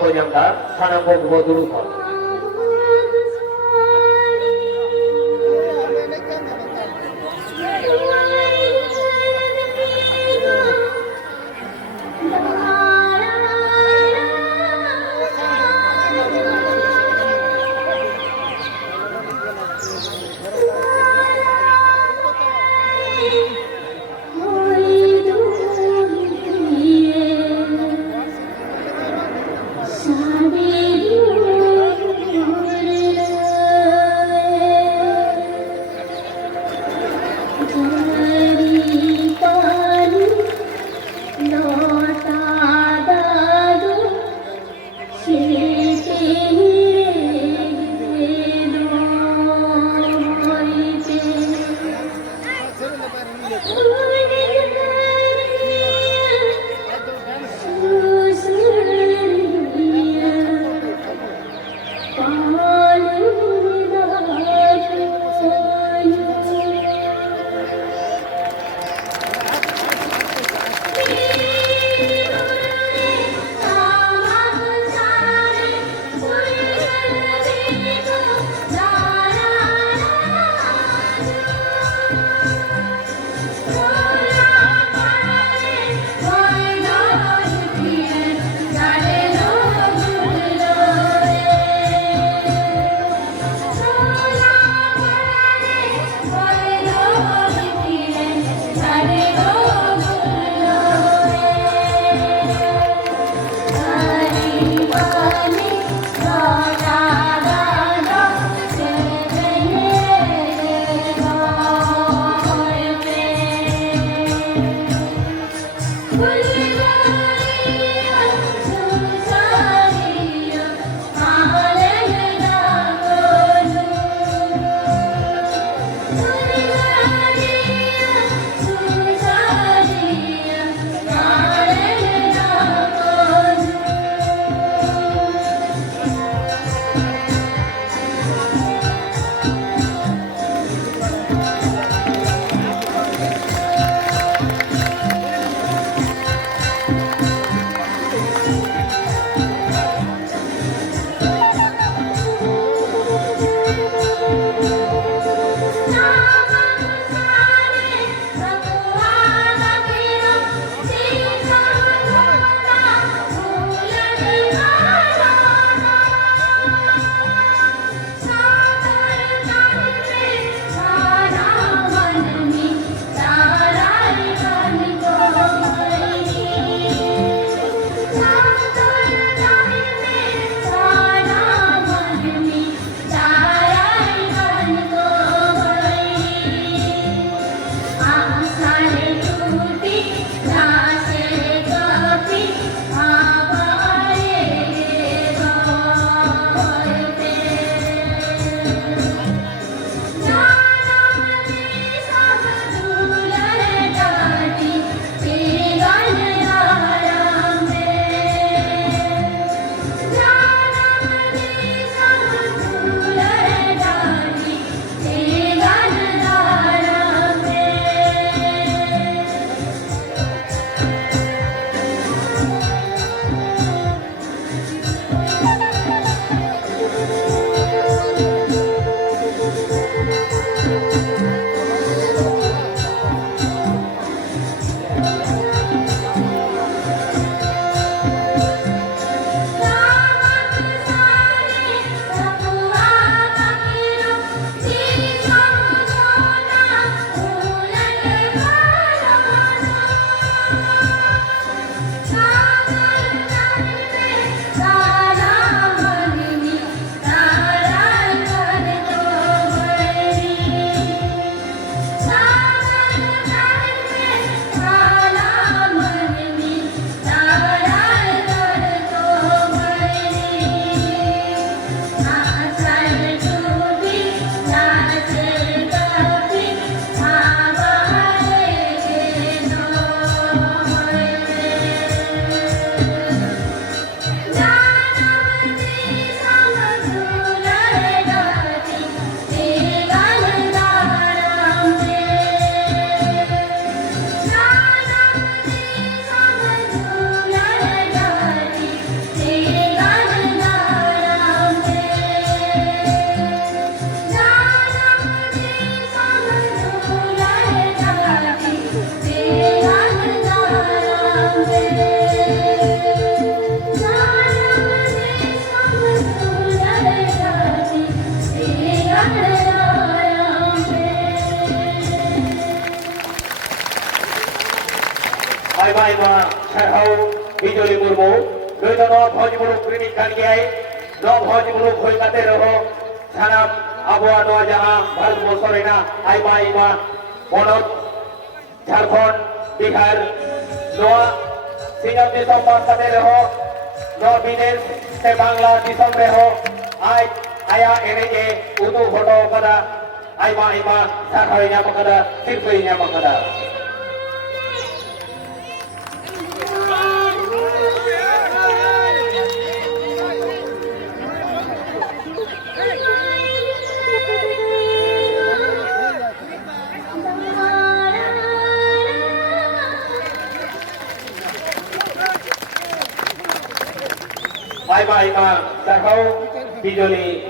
করে আমরা সারা বধুর ঘর ᱢᱩᱨᱢᱩ ᱱᱩᱭ ᱫᱚ ᱱᱚᱣᱟ ᱵᱷᱚᱡᱽ ᱢᱩᱞᱩᱠ ᱨᱤᱱᱤᱡ ᱠᱟᱱ ᱜᱮᱭᱟᱭ ᱱᱚᱣᱟ ᱵᱷᱚᱡᱽ ᱢᱩᱞᱩᱠ ᱦᱩᱭ ᱠᱟᱛᱮ ᱨᱮᱦᱚᱸ ᱥᱟᱱᱟᱢ ᱟᱵᱚᱣᱟᱜ ᱱᱚᱣᱟ ᱡᱟᱦᱟᱸ ᱵᱷᱟᱨᱚᱛ ᱵᱚᱨᱥᱚ ᱨᱮᱱᱟᱜ ᱟᱭᱢᱟ ᱟᱭᱢᱟ ᱯᱚᱱᱚᱛ ঝাড়খণ্ড বিহার নয়া সিঙ্গার দিশম বাদ কাতে রেহো নয়া বিদেশ সে বাংলা দিশম রেহো আই আয়া এনে উদু ঘটো কদা আইমা আইমা সাখাই নাম কদা সিরপই নাম কদা Bye bye, Ma. Sakau, Bijoli.